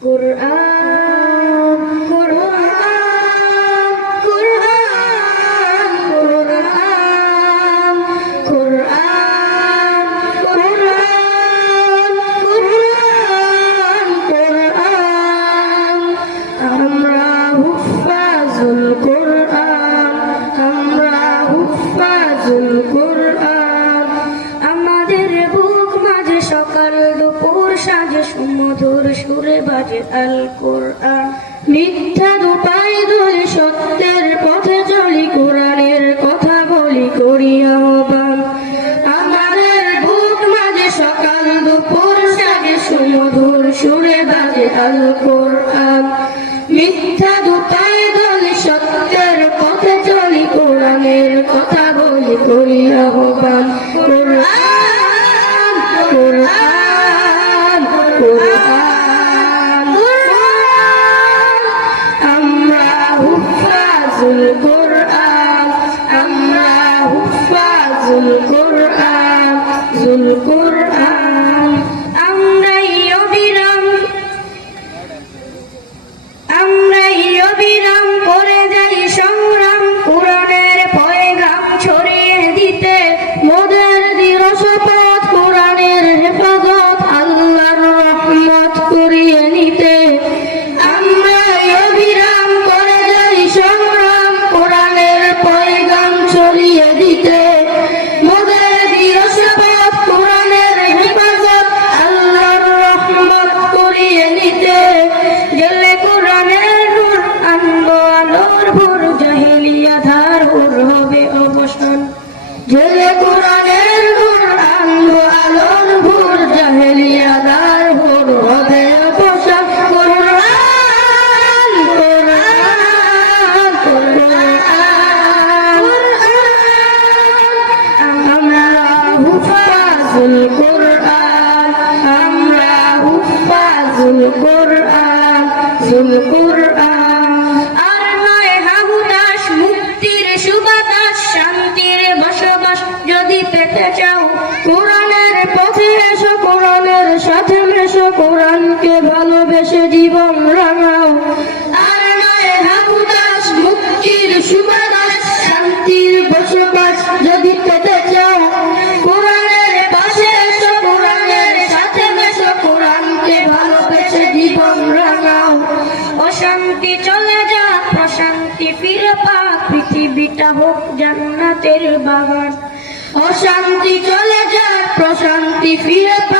কুরআন কুরআন কুরআন কুরআন কুরআন কুরআন কুরআন কুরআন আমরা হুফাজুল কুরআন আমরা হুফাজুল কুরআন আমাদের বুক মাঝে সকাল দুপুর সাজে সুমধুর সুরে বাজে আল কোরআন মিথ্যা দুপায় ধরে সত্যের পথে চলি কোরআনের কথা বলি করি আহ্বান আমাদের বুক মাঝে সকাল দুপুর সাজে সুমধুর সুরে বাজে আল কোরআন মিথ্যা দুপায় ধরে সত্যের পথে চলি কোরআনের কথা বলি করি আহ্বান কোরআন কোরআন কোরআন আমরা হুফাজুল কোরআন আমরা হুফাজুল কোরআন জুল কোরআন আমরাই অবিরাম করে যাই সংগ্রাম কোরআনের পয়গাম ছড়িয়ে দিতে মোদের দৃঢ় শপথ কোরআনের হেফাজত আল্লাহর রহমত করিয়ে নিতে আমরাই অবিরাম করে যাই সংগ্রাম কোরআনের পয়গাম ছড়িয়ে দিতে মোদের দৃঢ় শপথ কোরআনের হেফাজত আল্লাহর রহমত করিয়ে নিতে গেলে কোরআনের নূর আনবো আলোর ভোর জাহেলিয়া ধার হবে অবসান গেলে কোরআনের নূর আনবো আলোর ভোর জাহেলিয়া ধার হবে অবসান কোরআন কোরআন কোরআন আমরা হুফাজুল কোরআন আমরা হুফাজুল কোরআন জুল কোরআন আর নয় হাহুতাস মুক্তির সুবাতাস শান্তির বসবাস যদি পেতে চাও কোরআনের পথে এসো কোরআনের সাথে মেশো কোরআনকে ভালোবেসে জীবন রাঙাও আর নয় হাহুতাস মুক্তির সুবাতাস শান্তির বসবাস যদি পেতে চাও কোরআনের পাশে এসো কোরআনের সাথে মেশো কোরআনকে ভালোবেসে জীবন রাঙাও অশান্তি চলে যা প্রশান্তি ফিরে পাক পৃথিবীটা হোক জান্নাতের বাগান অশান্তি চলে যা প্রশান্তি ফিরে পাক